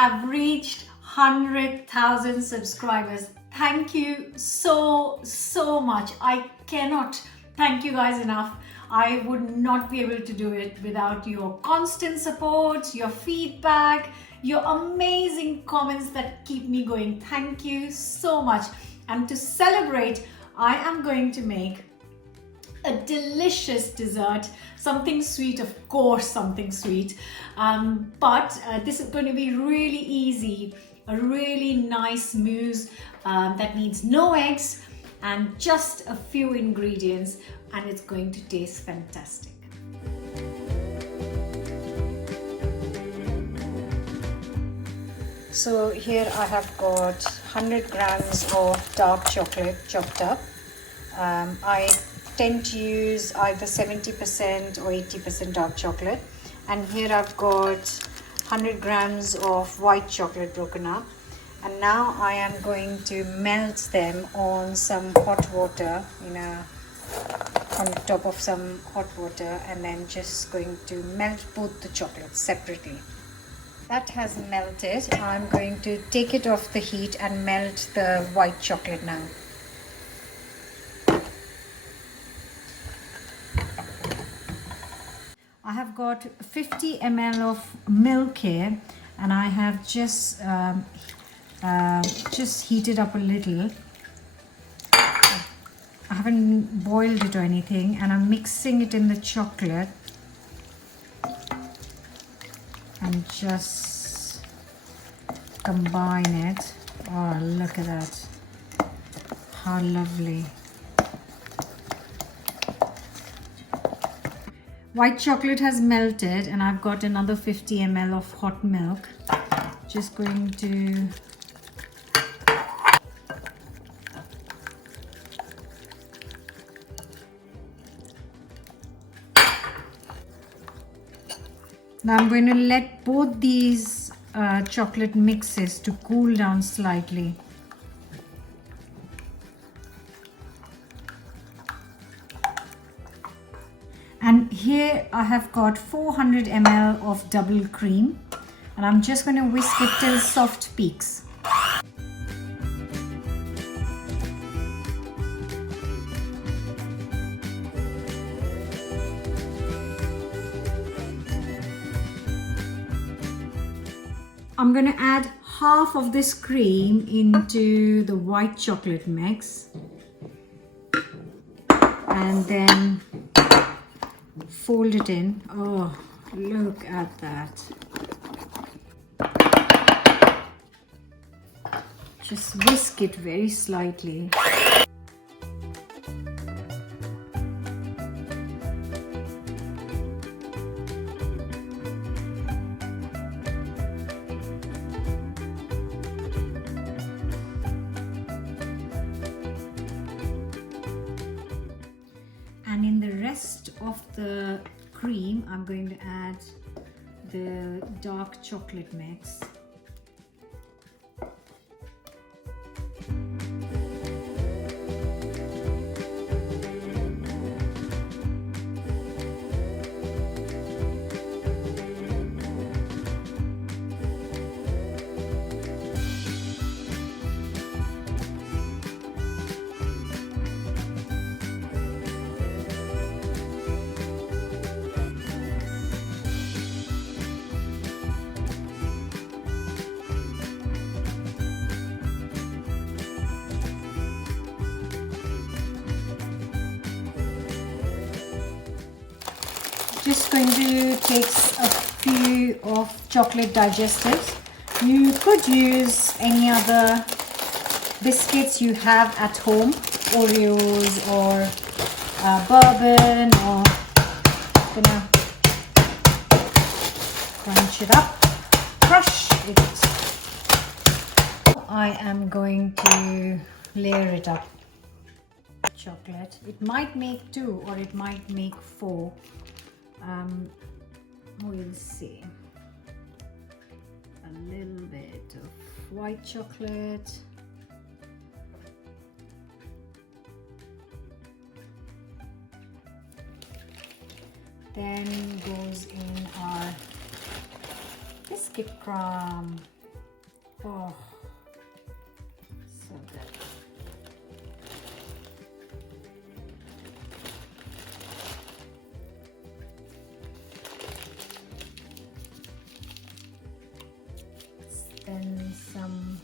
have reached 100,000 subscribers. Thank you so much. I cannot thank you guys enough. I would not be able to do it without your constant support, your feedback, your amazing comments that keep me going. Thank you so much. And to celebrate, I am going to make a delicious dessert, something sweet, of course, something sweet. But this is going to be really easy, a really nice mousse that needs no eggs and just a few ingredients, and it's going to taste fantastic. So here I have got 100 grams of dark chocolate chopped up. I tend to use either 70% or 80% dark chocolate, and here I've got 100 grams of white chocolate broken up, and now I am going to melt them on some hot water on top of some hot water, and then just going to melt both the chocolates separately. That has melted. I'm going to take it off the heat and melt the white chocolate now. I have got 50 ml of milk here, and I have just heated up a little. I haven't boiled it or anything, and I'm mixing it in the chocolate and just combine it. Oh, look at that. How lovely. White chocolate has melted, and I've got another 50 ml of hot milk. Just going to now I'm going to let both these chocolate mixes to cool down slightly. And here I have got 400 ml of double cream, and I'm just going to whisk it till soft peaks. I'm going to add half of this cream into the white chocolate mix, and then fold it in. Oh, look at that. Just whisk it very slightly. And in the rest of the cream, I'm going to add the dark chocolate mix. Just going to take a few of chocolate digestives. You could use any other biscuits you have at home, Oreos or bourbon, or gonna crunch it up, crush it. I am going to layer it up. Chocolate. It might make 2 or it might make 4. We'll see. A little bit of white chocolate. Then goes in our biscuit crumb. Oh, so good. Then some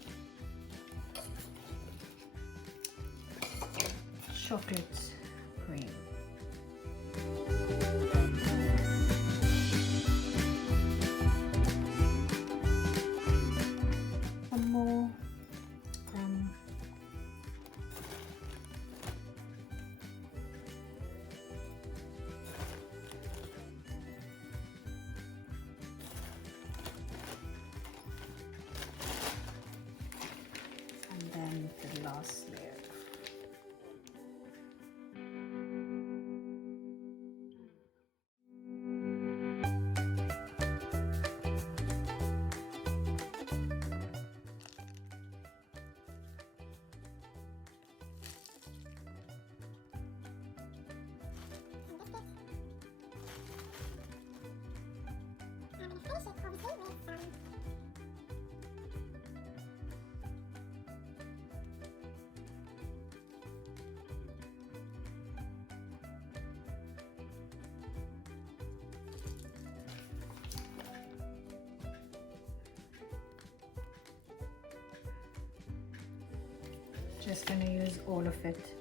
chocolate cream. Some more crumb. And then the last layer. Just gonna use all of it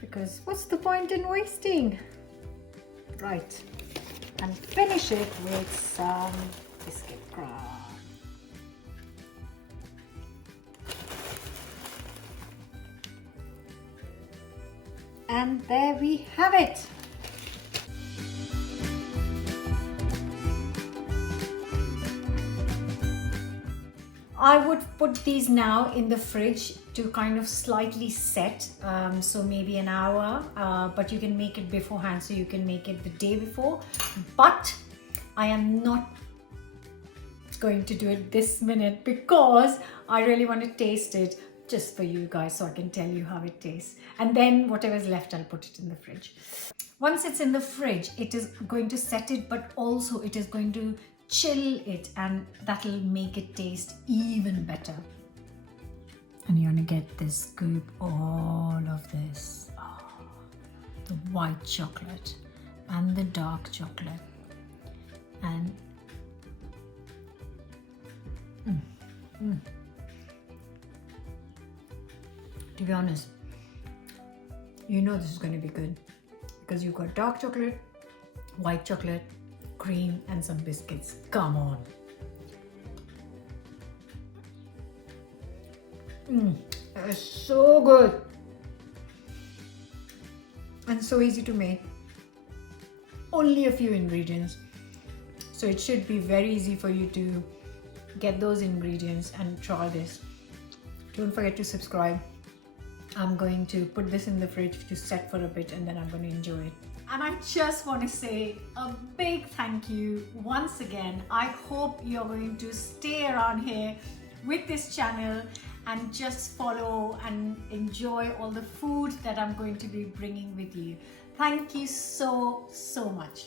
because what's the point in wasting? Right, and finish it with some biscuit crumb. And there we have it. I would put these now in the fridge to kind of slightly set, so maybe an hour, but you can make it beforehand, so you can make it the day before. But I am not going to do it this minute because I really want to taste it just for you guys so I can tell you how it tastes. And then whatever's left, I'll put it in the fridge. Once it's in the fridge, it is going to set it, but also it is going to chill it, and that'll make it taste even better. And you're gonna get this scoop, all of this, the white chocolate and the dark chocolate, and to be honest, you know this is going to be good because you've got dark chocolate, white chocolate, cream, and some biscuits. Come on. It's so good and so easy to make. Only a few ingredients, so it should be very easy for you to get those ingredients and try this. Don't forget to subscribe. I'm going to put this in the fridge to set for a bit, and then I'm going to enjoy it. And I just want to say a big thank you once again. I hope you're going to stay around here with this channel and just follow and enjoy all the food that I'm going to be bringing with you. Thank you so much.